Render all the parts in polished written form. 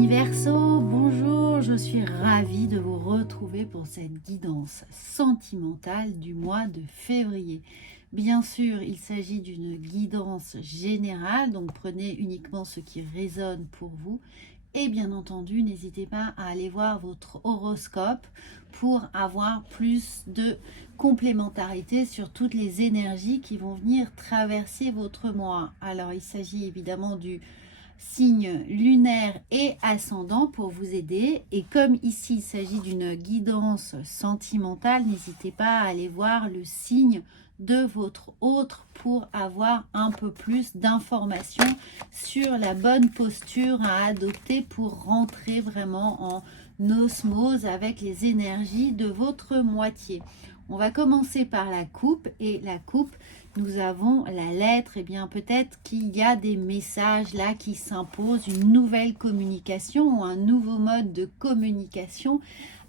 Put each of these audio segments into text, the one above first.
Amis Verseau, bonjour, je suis ravie de vous retrouver pour cette guidance sentimentale du mois de février. Bien sûr, il s'agit d'une guidance générale, donc prenez uniquement ce qui résonne pour vous. Et bien entendu, n'hésitez pas à aller voir votre horoscope pour avoir plus de complémentarité sur toutes les énergies qui vont venir traverser votre mois. Alors, il s'agit évidemment du signe lunaire et ascendant pour vous aider. Et comme ici, il s'agit d'une guidance sentimentale, n'hésitez pas à aller voir le signe de votre autre pour avoir un peu plus d'informations sur la bonne posture à adopter pour rentrer vraiment en osmose avec les énergies de votre moitié. On va commencer par la coupe, et la coupe, nous avons la lettre. Et bien peut-être qu'il y a des messages là qui s'imposent, une nouvelle communication ou un nouveau mode de communication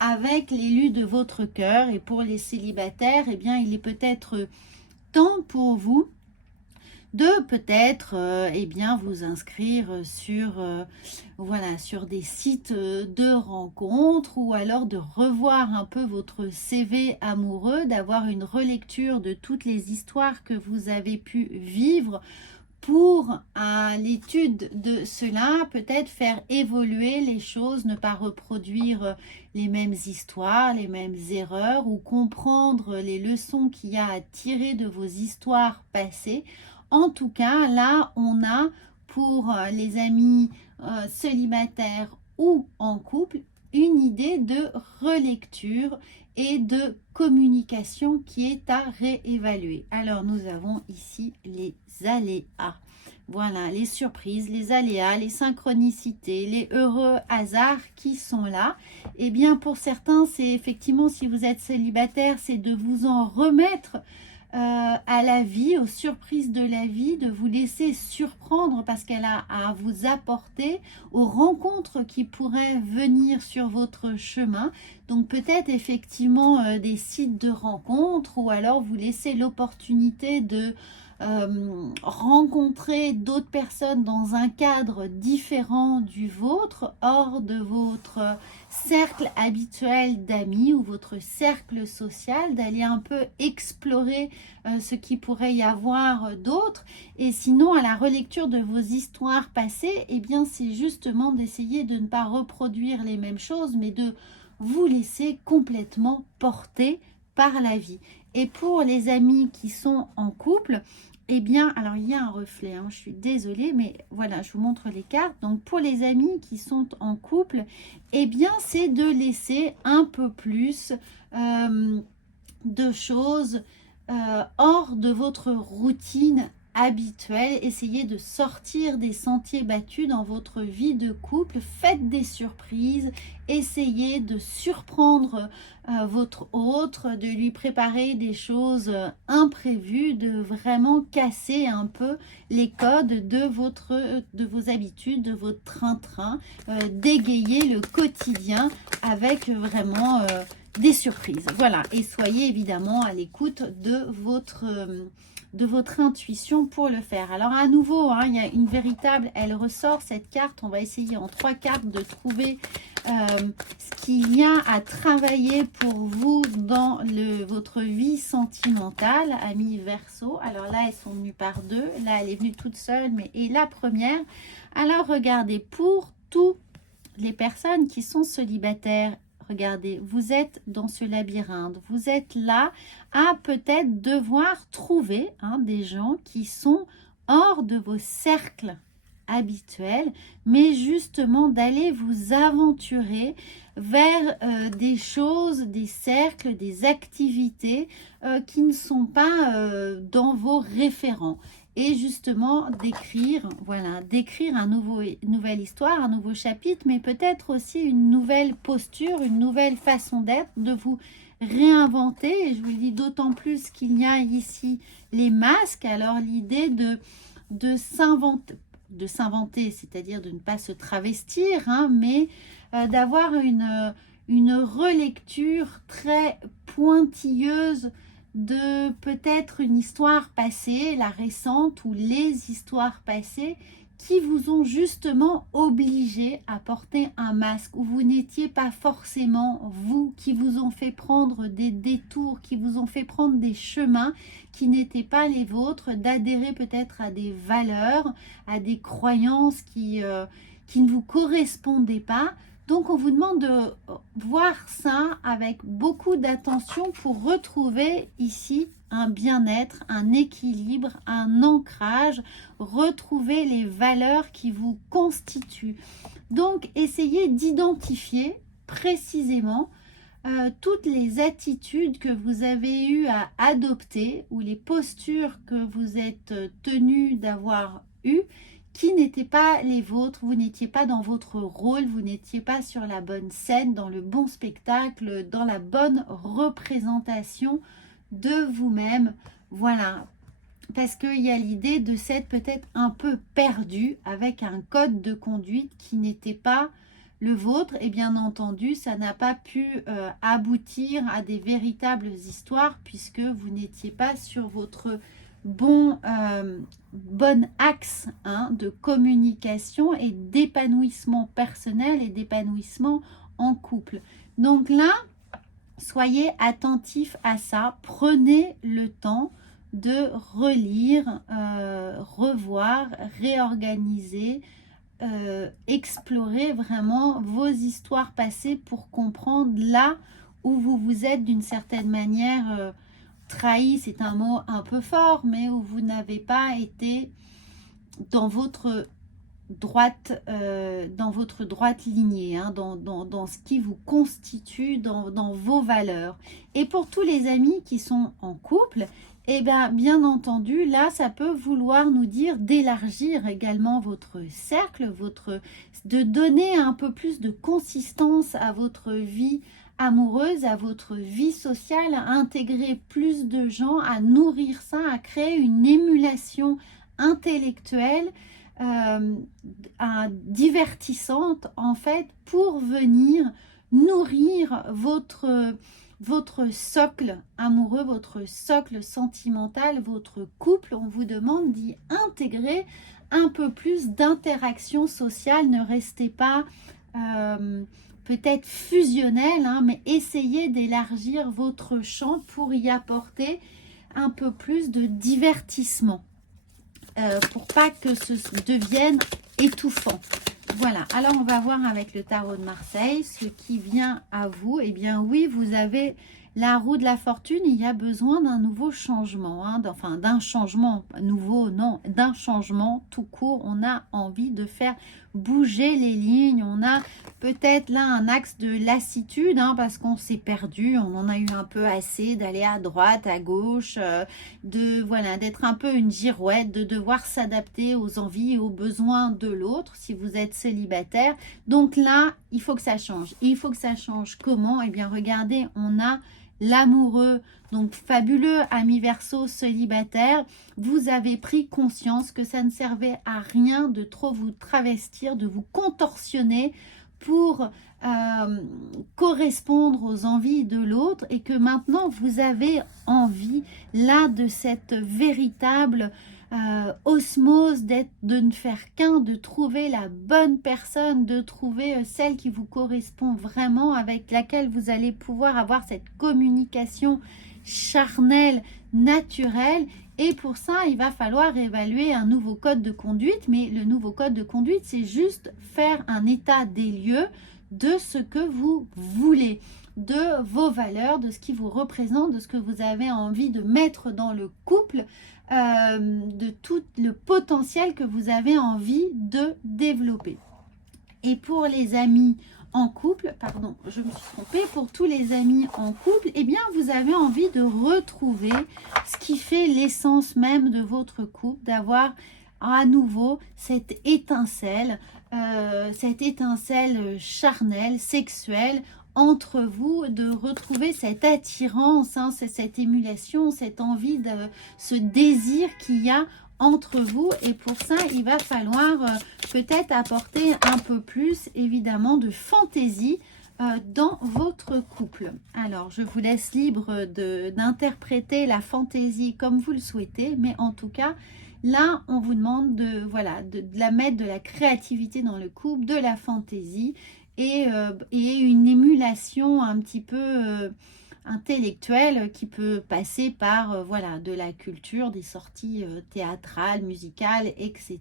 avec l'élu de votre cœur. Et pour les célibataires, et bien il est peut-être temps pour vous de peut-être bien vous inscrire sur voilà, sur des sites de rencontres, ou alors de revoir un peu votre CV amoureux, d'avoir une relecture de toutes les histoires que vous avez pu vivre pour, à l'étude de cela, peut-être faire évoluer les choses, ne pas reproduire les mêmes histoires, les mêmes erreurs, ou comprendre les leçons qu'il y a à tirer de vos histoires passées. En tout cas, là, on a pour les amis célibataires ou en couple, une idée de relecture et de communication qui est à réévaluer. Alors, nous avons ici les aléas. Voilà, les surprises, les aléas, les synchronicités, les heureux hasards qui sont là. Et bien, pour certains, c'est effectivement, si vous êtes célibataire, c'est de vous en remettre à la vie, aux surprises de la vie, de vous laisser surprendre parce qu'elle a à vous apporter, aux rencontres qui pourraient venir sur votre chemin. Donc peut-être effectivement des sites de rencontres, ou alors vous laissez l'opportunité de rencontrer d'autres personnes dans un cadre différent du vôtre, hors de votre cercle habituel d'amis ou votre cercle social, d'aller un peu explorer ce qui pourrait y avoir d'autre. Et sinon, à la relecture de vos histoires passées, eh bien c'est justement d'essayer de ne pas reproduire les mêmes choses, mais de vous laisser complètement porter par la vie. Et pour les amis qui sont en couple, eh bien, alors il y a un reflet, hein, je suis désolée, mais voilà, je vous montre les cartes. Donc pour les amis qui sont en couple, eh bien c'est de laisser un peu plus de choses hors de votre routine habituelle. Essayez de sortir des sentiers battus dans votre vie de couple. Faites des surprises. Essayez de surprendre votre autre, de lui préparer des choses imprévues, de vraiment casser un peu les codes de vos habitudes, de votre train-train, d'égayer le quotidien avec vraiment des surprises. Voilà, et soyez évidemment à l'écoute de votre intuition pour le faire. Alors à nouveau, hein, il y a une véritable, elle ressort cette carte, on va essayer en 3 cartes de trouver ce qu'il y a à travailler pour vous dans votre vie sentimentale, amis Verseau. Alors là, elles sont venues par 2, là elle est venue toute seule, mais et la première. Alors regardez, pour toutes les personnes qui sont célibataires, regardez, vous êtes dans ce labyrinthe, vous êtes là à peut-être devoir trouver des gens qui sont hors de vos cercles habituels, mais justement d'aller vous aventurer vers des choses, des cercles, des activités qui ne sont pas dans vos référents. Et justement d'écrire, voilà, d'écrire une nouvelle histoire, un nouveau chapitre, mais peut-être aussi une nouvelle posture, une nouvelle façon d'être, de vous réinventer. Et je vous le dis d'autant plus qu'il y a ici les masques. Alors l'idée de s'inventer, c'est-à-dire de ne pas se travestir, mais d'avoir une relecture très pointilleuse de peut-être une histoire passée, la récente, ou les histoires passées qui vous ont justement obligé à porter un masque, où vous n'étiez pas forcément vous, qui vous ont fait prendre des détours, qui vous ont fait prendre des chemins qui n'étaient pas les vôtres, d'adhérer peut-être à des valeurs, à des croyances qui ne vous correspondaient pas. Donc on vous demande de voir ça avec beaucoup d'attention pour retrouver ici un bien-être, un équilibre, un ancrage, retrouver les valeurs qui vous constituent. Donc essayez d'identifier précisément toutes les attitudes que vous avez eu à adopter ou les postures que vous êtes tenu d'avoir eues qui n'étaient pas les vôtres, vous n'étiez pas dans votre rôle, vous n'étiez pas sur la bonne scène, dans le bon spectacle, dans la bonne représentation de vous-même. Voilà, parce qu'il y a l'idée de s'être peut-être un peu perdu avec un code de conduite qui n'était pas le vôtre, et bien entendu, ça n'a pas pu aboutir à des véritables histoires puisque vous n'étiez pas sur votre bon axe de communication et d'épanouissement personnel et d'épanouissement en couple. Donc là, soyez attentifs à ça, prenez le temps de relire, revoir, réorganiser, explorer vraiment vos histoires passées pour comprendre là où vous vous êtes d'une certaine manière trahi, c'est un mot un peu fort, mais où vous n'avez pas été dans votre droite lignée, dans ce qui vous constitue, dans vos valeurs. Et pour tous les amis qui sont en couple, eh bien entendu, là, ça peut vouloir nous dire d'élargir également votre cercle, de donner un peu plus de consistance à votre vie amoureuse, à votre vie sociale, à intégrer plus de gens, à nourrir ça, à créer une émulation intellectuelle divertissante en fait pour venir nourrir votre socle amoureux, votre socle sentimental, votre couple. On vous demande d'y intégrer un peu plus d'interaction sociale. Ne restez pas peut-être fusionnel, mais essayez d'élargir votre champ pour y apporter un peu plus de divertissement. Pour pas que ce devienne étouffant. Voilà, alors on va voir avec le tarot de Marseille ce qui vient à vous. Eh bien oui, vous avez la roue de la fortune, il y a besoin d'un nouveau changement, enfin d'un changement nouveau, non, d'un changement tout court. On a envie de faire bouger les lignes, on a peut-être là un axe de lassitude parce qu'on s'est perdu, on en a eu un peu assez d'aller à droite, à gauche, d'être un peu une girouette, de devoir s'adapter aux envies et aux besoins de l'autre si vous êtes célibataire. Donc là, il faut que ça change. Et il faut que ça change comment? Eh bien regardez, on a l'amoureux, donc fabuleux ami Verseau célibataire, vous avez pris conscience que ça ne servait à rien de trop vous travestir, de vous contorsionner pour correspondre aux envies de l'autre, et que maintenant vous avez envie là de cette véritable osmose, de ne faire qu'un, de trouver la bonne personne, de trouver celle qui vous correspond vraiment, avec laquelle vous allez pouvoir avoir cette communication charnelle, naturelle. Et pour ça, il va falloir évaluer un nouveau code de conduite. Mais le nouveau code de conduite, c'est juste faire un état des lieux de ce que vous voulez, de vos valeurs, de ce qui vous représente, de ce que vous avez envie de mettre dans le couple, de tout le potentiel que vous avez envie de développer. Et pour les amis en couple, pardon, je me suis trompée, pour tous les amis en couple, eh bien vous avez envie de retrouver ce qui fait l'essence même de votre couple, d'avoir à nouveau cette étincelle charnelle, sexuelle entre vous, de retrouver cette attirance, cette émulation, cette envie, ce désir qu'il y a entre vous. Et pour ça, il va falloir peut-être apporter un peu plus, évidemment, de fantaisie dans votre couple. Alors, je vous laisse libre d'interpréter la fantaisie comme vous le souhaitez, mais en tout cas, Là, on vous demande de, voilà, de la mettre de la créativité dans le couple, de la fantaisie et une émulation un petit peu intellectuelle qui peut passer par voilà, de la culture, des sorties théâtrales, musicales, etc.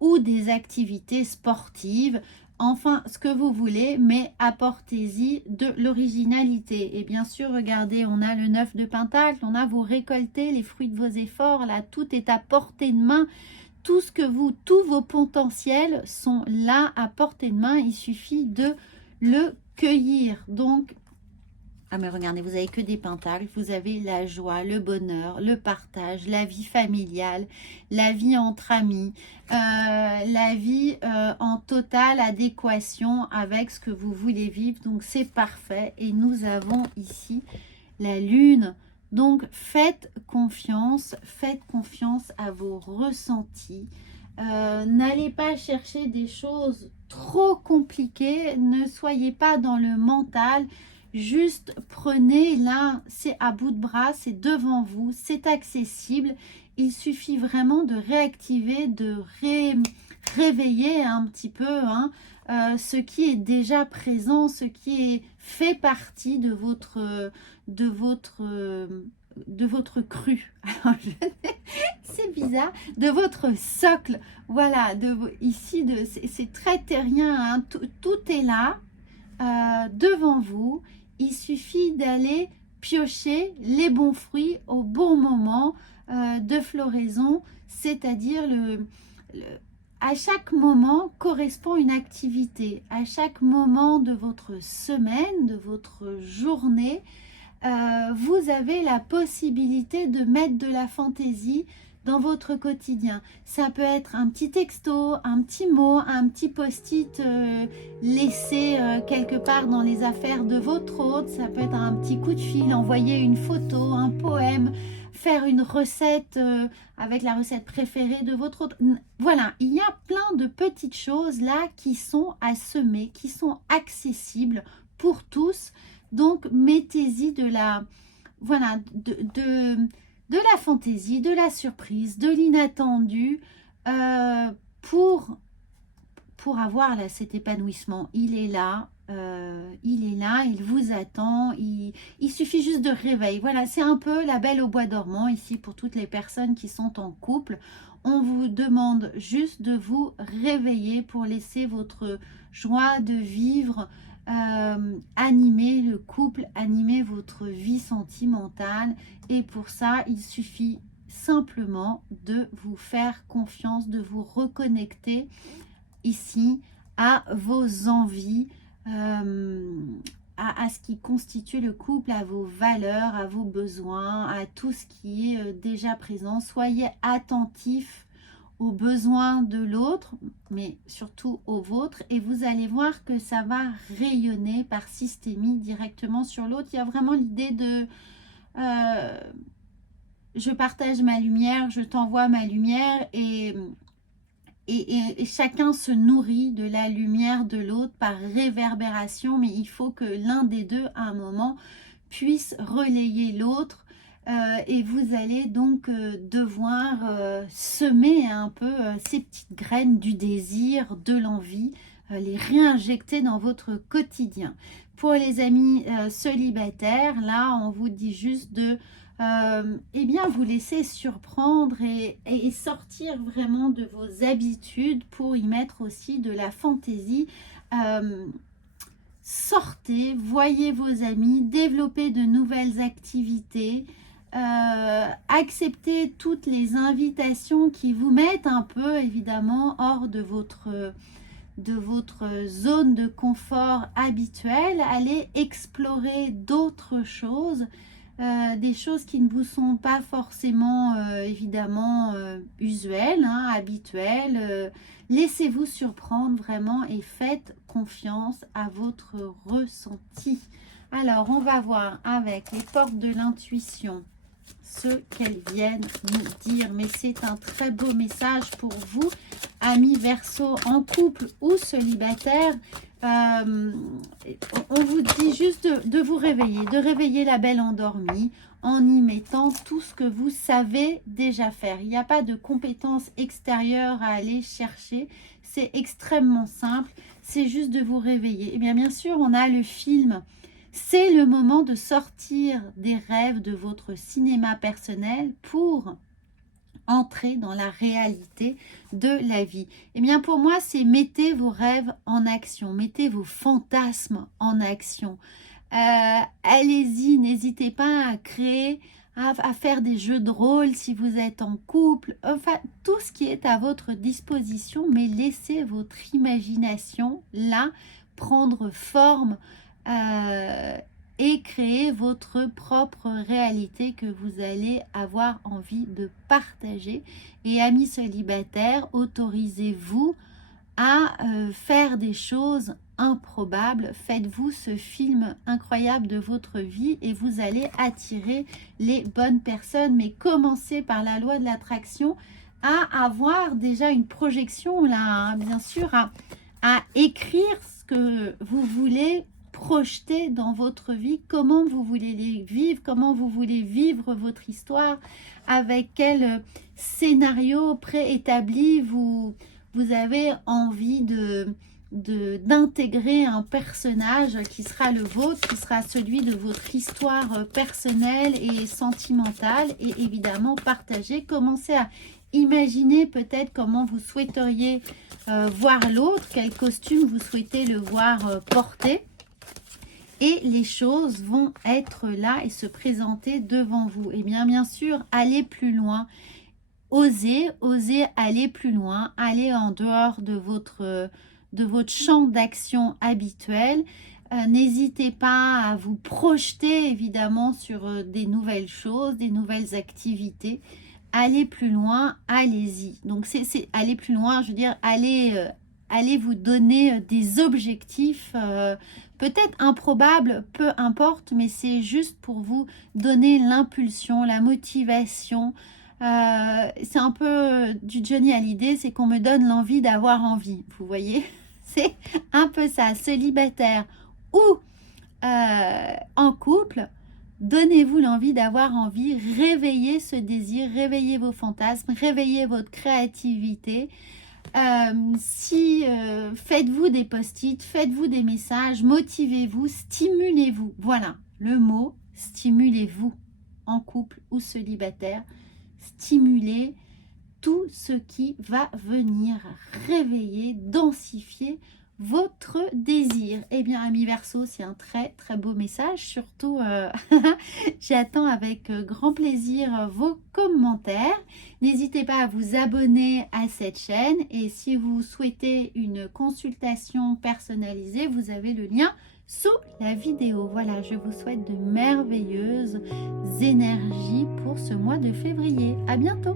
ou des activités sportives. Enfin, ce que vous voulez, mais apportez-y de l'originalité. Et bien sûr, regardez, on a le 9 de Pentacle, on a vous récoltez les fruits de vos efforts, là, tout est à portée de main. Tout ce que tous vos potentiels sont là à portée de main, il suffit de le cueillir. Donc, ah mais regardez, vous avez que des pentacles, vous avez la joie, le bonheur, le partage, la vie familiale, la vie entre amis, la vie en totale adéquation avec ce que vous voulez vivre. Donc c'est parfait. Et nous avons ici la lune. Donc faites confiance à vos ressentis. N'allez pas chercher des choses trop compliquées, ne soyez pas dans le mental. Juste prenez là, c'est à bout de bras, c'est devant vous, c'est accessible. Il suffit vraiment de réactiver, de réveiller un petit peu ce qui est déjà présent, ce qui est fait partie de votre cru. C'est bizarre, de votre socle. Voilà, ici c'est très terrien, hein, tout est là devant vous. Il suffit d'aller piocher les bons fruits au bon moment de floraison, c'est-à-dire à chaque moment correspond une activité. À chaque moment de votre semaine, de votre journée, vous avez la possibilité de mettre de la fantaisie dans votre quotidien. Ça peut être un petit texto, un petit mot, un petit post-it laissé quelque part dans les affaires de votre hôte. Ça peut être un petit coup de fil, envoyer une photo, un poème, faire une recette avec la recette préférée de votre hôte. Voilà, il y a plein de petites choses là qui sont à semer, qui sont accessibles pour tous. Donc mettez-y de la, voilà, de la fantaisie, de la surprise, de l'inattendu pour avoir là, cet épanouissement. Il est là, il vous attend, il suffit juste de réveil. Voilà, c'est un peu la belle au bois dormant ici pour toutes les personnes qui sont en couple. On vous demande juste de vous réveiller pour laisser votre joie de vivre animer le couple, animer votre vie sentimentale. Et pour ça, il suffit simplement de vous faire confiance, de vous reconnecter ici à vos envies, à ce qui constitue le couple, à vos valeurs, à vos besoins, à tout ce qui est déjà présent. Soyez attentifs aux besoins de l'autre, mais surtout aux vôtres, et vous allez voir que ça va rayonner par systémie directement sur l'autre. Il y a vraiment l'idée de je partage ma lumière, je t'envoie ma lumière, et chacun se nourrit de la lumière de l'autre par réverbération, mais il faut que l'un des deux à un moment puisse relayer l'autre. Et vous allez donc devoir semer un peu ces petites graines du désir, de l'envie, les réinjecter dans votre quotidien. Pour les amis célibataires, là, on vous dit juste de eh bien, vous laisser surprendre et sortir vraiment de vos habitudes pour y mettre aussi de la fantaisie. Sortez, voyez vos amis, développez de nouvelles activités. Acceptez toutes les invitations qui vous mettent un peu évidemment hors de votre zone de confort habituelle. Allez explorer d'autres choses, des choses qui ne vous sont pas forcément évidemment usuelles, hein, habituelles. Laissez-vous surprendre vraiment et faites confiance à votre ressenti. Alors on va voir avec les portes de l'intuition ce qu'elles viennent nous dire. Mais c'est un très beau message pour vous, amis Verseau, en couple ou célibataire. On vous dit juste de vous réveiller, de réveiller la belle endormie en y mettant tout ce que vous savez déjà faire. Il n'y a pas de compétences extérieures à aller chercher. C'est extrêmement simple. C'est juste de vous réveiller. Et bien sûr, on a le film. C'est le moment de sortir des rêves de votre cinéma personnel pour entrer dans la réalité de la vie. Et bien pour moi, c'est mettez vos rêves en action, mettez vos fantasmes en action. Allez-y, n'hésitez pas à créer, à faire des jeux de rôle si vous êtes en couple, enfin tout ce qui est à votre disposition, mais laissez votre imagination là prendre forme et créer votre propre réalité que vous allez avoir envie de partager. Et amis célibataires, autorisez-vous à faire des choses improbables. Faites-vous ce film incroyable de votre vie et vous allez attirer les bonnes personnes. Mais commencez par la loi de l'attraction à avoir déjà une projection là, hein, bien sûr, à écrire ce que vous voulez projeter dans votre vie, comment vous voulez les vivre, comment vous voulez vivre votre histoire, avec quel scénario préétabli vous avez envie d'intégrer un personnage qui sera le vôtre, qui sera celui de votre histoire personnelle et sentimentale, et évidemment partager. Commencez à imaginer peut-être comment vous souhaiteriez voir l'autre, quel costume vous souhaitez le voir porter. Et les choses vont être là et se présenter devant vous. Et bien sûr, allez plus loin. Osez aller plus loin. Allez en dehors de votre champ d'action habituel. N'hésitez pas à vous projeter évidemment sur des nouvelles choses, des nouvelles activités. Allez plus loin, allez-y. Donc c'est aller plus loin, je veux dire, allez vous donner des objectifs peut-être improbables, peu importe, mais c'est juste pour vous donner l'impulsion, la motivation. C'est un peu du Johnny Hallyday, c'est qu'on me donne l'envie d'avoir envie, vous voyez. C'est un peu ça, célibataire ou en couple. Donnez-vous l'envie d'avoir envie, réveillez ce désir, réveillez vos fantasmes, réveillez votre créativité. Faites-vous des post-it, faites-vous des messages, motivez-vous, stimulez-vous. Voilà, le mot, stimulez-vous en couple ou célibataire. Stimulez tout ce qui va venir réveiller, densifier votre désir. Eh bien, amis Verseau, c'est un très très beau message. Surtout, j'attends avec grand plaisir vos commentaires. N'hésitez pas à vous abonner à cette chaîne. Et si vous souhaitez une consultation personnalisée, vous avez le lien sous la vidéo. Voilà, je vous souhaite de merveilleuses énergies pour ce mois de février. À bientôt!